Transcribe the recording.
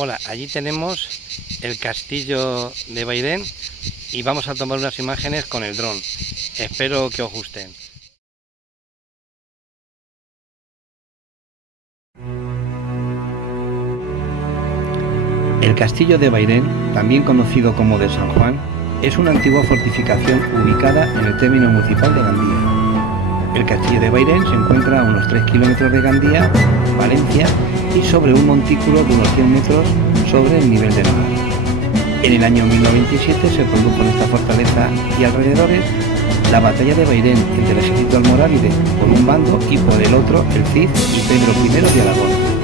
Hola, allí tenemos el Castillo de Bairén y vamos a tomar unas imágenes con el dron. Espero que os gusten. El Castillo de Bairén, también conocido como de San Juan, es una antigua fortificación ubicada en el término municipal de Gandía. El Castillo de Bairén se encuentra a unos 3 kilómetros de Gandía, Valencia, y sobre un montículo de unos 100 metros sobre el nivel del mar. En el año 1097 se produjo en esta fortaleza y alrededores la Batalla de Bairén entre el ejército almorávide por un bando y por el otro el Cid y Pedro I de Aragón.